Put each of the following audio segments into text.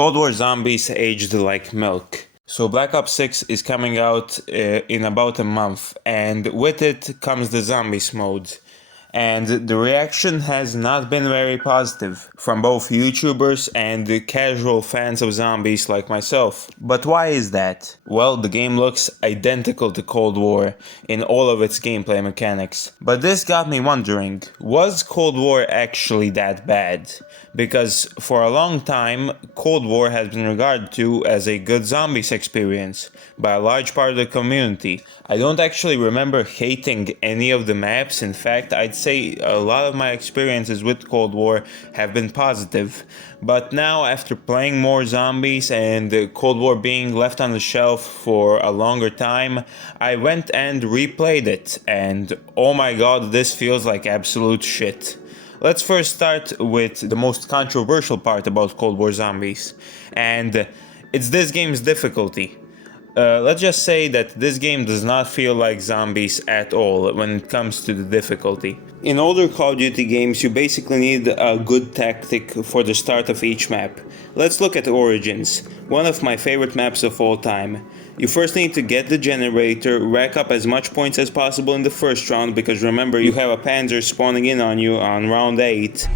Cold War zombies aged like milk. So Black Ops 6 is coming out in about a month, and with it comes the zombies mode. And the reaction has not been very positive from both YouTubers and the casual fans of zombies like myself. But why is that? Well, the game looks identical to Cold War in all of its gameplay mechanics. But this got me wondering, was Cold War actually that bad? Because for a long time, Cold War has been regarded to as a good zombies experience by a large part of the community. I don't actually remember hating any of the maps. In fact, I'd say a lot of my experiences with Cold War have been positive. But now, after playing more zombies and Cold War being left on the shelf for a longer time, I went and replayed it, and oh my god, this feels like absolute shit. Let's first start with the most controversial part about Cold War Zombies, and it's this game's difficulty. Let's just say that this game does not feel like zombies at all when it comes to the difficulty. In older Call of Duty games, you basically need a good tactic for the start of each map. Let's look at Origins, one of my favorite maps of all time. You first need to get the generator, rack up as much points as possible in the first round, because remember, you have a Panzer spawning in on you on round 8.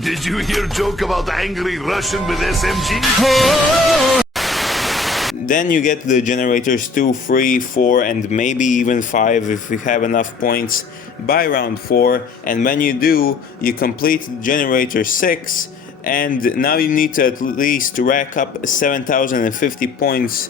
Did you hear joke about angry Russian with SMG? Then you get the generators 2, 3, 4 and maybe even 5 if you have enough points by round 4, and when you do, you complete generator 6, and now you need to at least rack up 7,050 points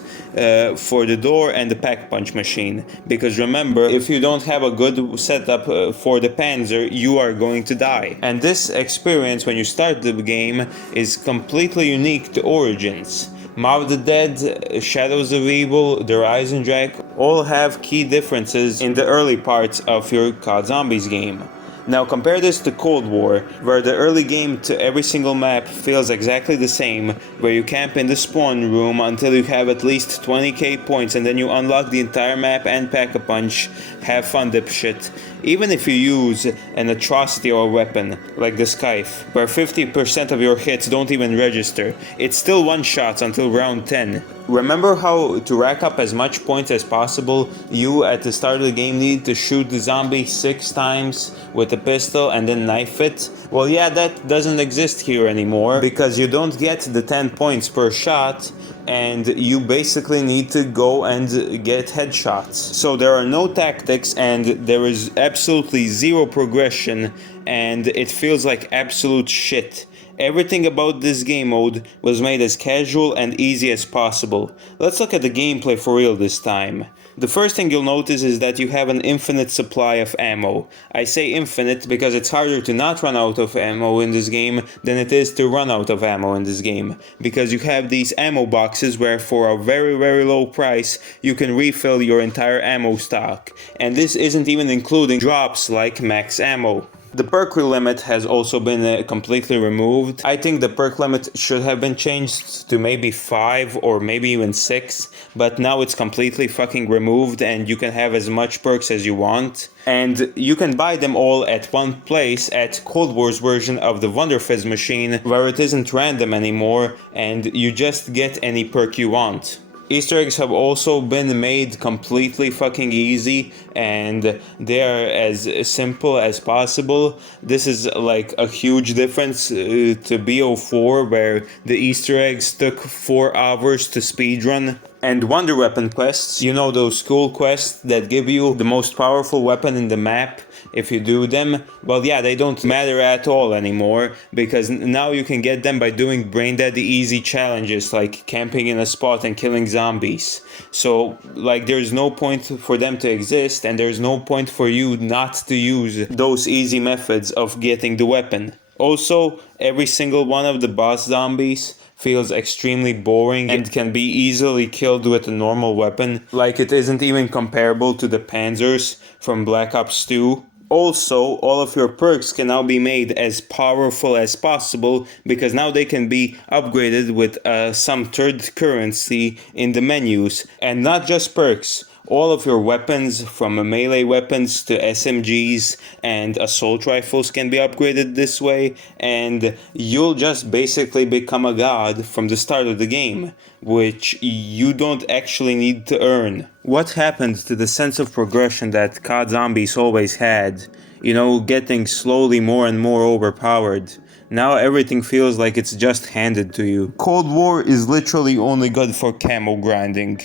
for the door and the pack punch machine, because remember, if you don't have a good setup for the Panzer, you are going to die. And this experience when you start the game is completely unique to Origins. Mob of the Dead, Shadows of Evil, The Rising Jack all have key differences in the early parts of your COD Zombies game. Now compare this to Cold War, where the early game to every single map feels exactly the same, where you camp in the spawn room until you have at least 20k points and then you unlock the entire map and pack a punch. Have fun, dipshit. Even if you use an atrocity or a weapon, like the Scythe, where 50% of your hits don't even register, it's still one-shots until round 10. Remember how to rack up as much points as possible, you at the start of the game need to shoot the zombie 6 times with a pistol and then knife it? Well yeah, that doesn't exist here anymore, because you don't get the 10 points per shot, and you basically need to go and get headshots. So there are no tactics and there is absolutely zero progression, and it feels like absolute shit. Everything about this game mode was made as casual and easy as possible. Let's look at the gameplay for real this time. The first thing you'll notice is that you have an infinite supply of ammo. I say infinite because it's harder to not run out of ammo in this game than it is to run out of ammo in this game. Because you have these ammo boxes where for a very low price you can refill your entire ammo stock. And this isn't even including drops like max ammo. The perk limit has also been completely removed. I think the perk limit should have been changed to maybe 5 or maybe even 6, but now it's completely fucking removed and you can have as much perks as you want. And you can buy them all at one place at Cold War's version of the Wonder Fizz machine, where it isn't random anymore and you just get any perk you want. Easter eggs have also been made completely fucking easy, and they are as simple as possible. This is like a huge difference to BO4, where the Easter eggs took 4 hours to speedrun. And Wonder Weapon quests, you know, those cool quests that give you the most powerful weapon in the map if you do them, well yeah, they don't matter at all anymore, because now you can get them by doing brain dead easy challenges like camping in a spot and killing zombies. So like there's no point for them to exist, and there's no point for you not to use those easy methods of getting the weapon. Also, every single one of the boss zombies feels extremely boring and can be easily killed with a normal weapon, like it isn't even comparable to the Panzers from Black Ops 2. Also, all of your perks can now be made as powerful as possible, because now they can be upgraded with some third currency in the menus. And not just perks, All of your weapons, from melee weapons to SMGs and assault rifles, can be upgraded this way, and you'll just basically become a god from the start of the game, which you don't actually need to earn. What happened to the sense of progression that COD Zombies always had? You know, getting slowly more and more overpowered. Now everything feels like it's just handed to you. Cold War is literally only good for camo grinding.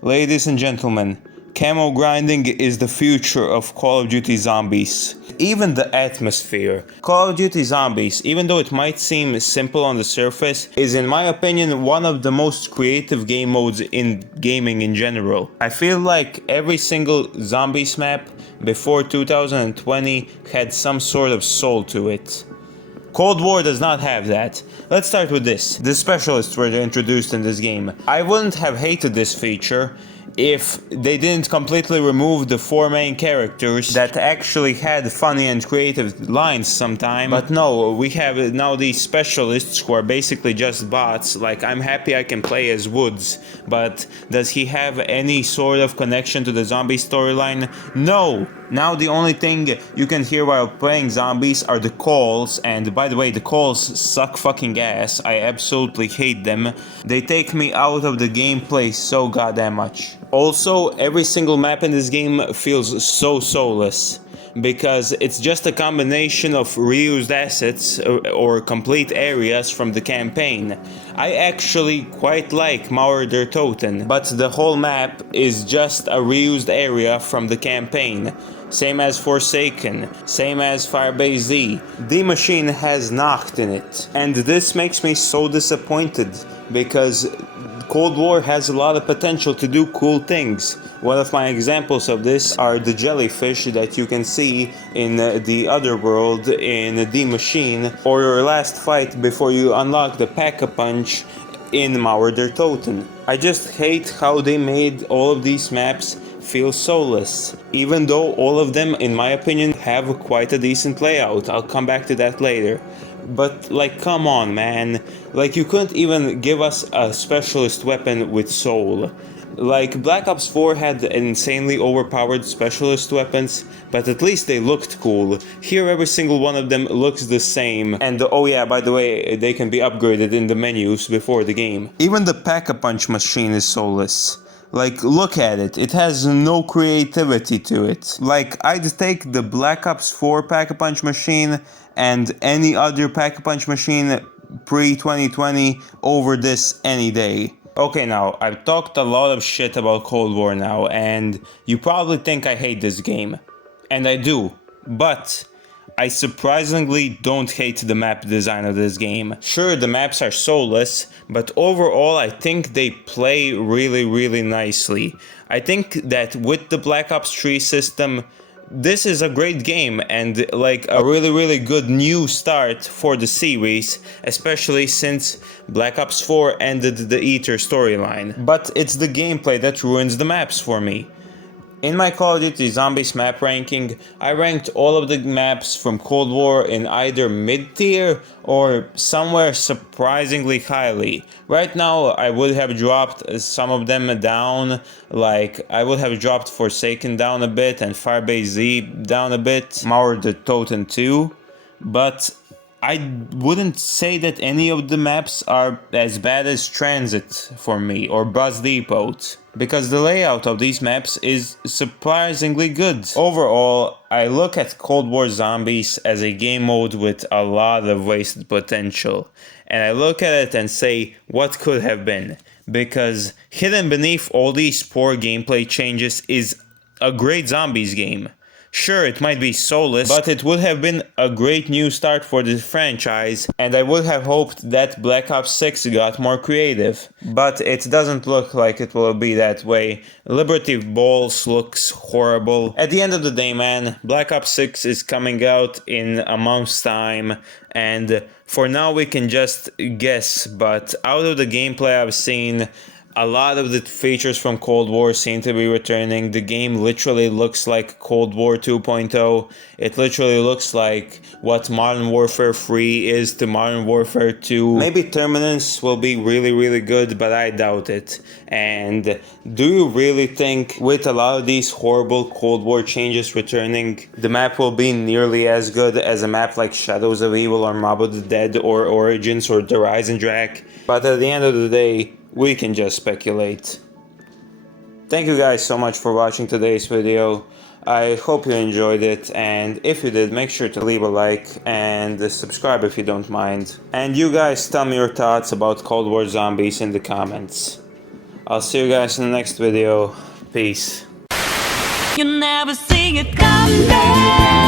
Ladies and gentlemen, camo grinding is the future of Call of Duty Zombies. Even the atmosphere. Call of Duty Zombies, even though it might seem simple on the surface, is in my opinion one of the most creative game modes in gaming in general. I feel like every single Zombies map before 2020 had some sort of soul to it. Cold War does not have that. Let's start with this. The specialists were introduced in this game. I wouldn't have hated this feature if they didn't completely remove the 4 main characters that actually had funny and creative lines sometime. But no, we have now these specialists who are basically just bots. Like, I'm happy I can play as Woods, but does he have any sort of connection to the zombie storyline? No! Now the only thing you can hear while playing zombies are the calls, and by the way, the calls suck fucking ass. I absolutely hate them. They take me out of the gameplay so goddamn much. Also, every single map in this game feels so soulless, because it's just a combination of reused assets or complete areas from the campaign. I actually quite like Mauer der Toten, but the whole map is just a reused area from the campaign. Same as Forsaken, same as Firebase Z. The machine has Nacht in it, and this makes me so disappointed, because Cold War has a lot of potential to do cool things. One of my examples of this are the jellyfish that you can see in the other world in the machine, or your last fight before you unlock the Pack-a-Punch in Mauer der Toten. I just hate how they made all of these maps feel soulless, even though all of them, in my opinion, have quite a decent layout. I'll come back to that later. But, like, come on, man. Like, you couldn't even give us a specialist weapon with soul. Like, Black Ops 4 had insanely overpowered specialist weapons, but at least they looked cool. Here every single one of them looks the same, and oh yeah, by the way, they can be upgraded in the menus before the game. Even the Pack-a-Punch machine is soulless. Like, look at it, it has no creativity to it. Like, I'd take the Black Ops 4 Pack-a-Punch machine and any other Pack-a-Punch machine pre-2020 over this any day. Okay, now, I've talked a lot of shit about Cold War now, and you probably think I hate this game. And I do, but I surprisingly don't hate the map design of this game. Sure, the maps are soulless, but overall I think they play really nicely. I think that with the Black Ops 3 system, this is a great game and like a really good new start for the series, especially since Black Ops 4 ended the Eater storyline. But it's the gameplay that ruins the maps for me. In my Call of Duty Zombies map ranking, I ranked all of the maps from Cold War in either mid-tier or somewhere surprisingly highly. Right now, I would have dropped some of them down, like I would have dropped Forsaken down a bit and Firebase Z down a bit, Mauer der Toten 2, but I wouldn't say that any of the maps are as bad as Transit for me or Buzz Depot, because the layout of these maps is surprisingly good. Overall, I look at Cold War Zombies as a game mode with a lot of wasted potential, and I look at it and say, what could have been? Because hidden beneath all these poor gameplay changes is a great Zombies game. Sure, it might be soulless, but it would have been a great new start for the franchise, and I would have hoped that Black Ops 6 got more creative. But it doesn't look like it will be that way. Liberty Balls looks horrible. At the end of the day, man, Black Ops 6 is coming out in a month's time, and for now we can just guess, but out of the gameplay I've seen, A lot of the features from Cold War seem to be returning. The game literally looks like Cold War 2.0. It literally looks like what Modern Warfare 3 is to Modern Warfare 2. Maybe Terminus will be really good, but I doubt it. And do you really think with a lot of these horrible Cold War changes returning, the map will be nearly as good as a map like Shadows of Evil or Mob of the Dead or Origins or The Rise and Drac? But at the end of the day, we can just speculate. Thank you guys so much for watching today's video. I hope you enjoyed it, and if you did, make sure to leave a like and subscribe if you don't mind. And you guys tell me your thoughts about Cold War Zombies in the comments. I'll see you guys in the next video. Peace. You never see it coming.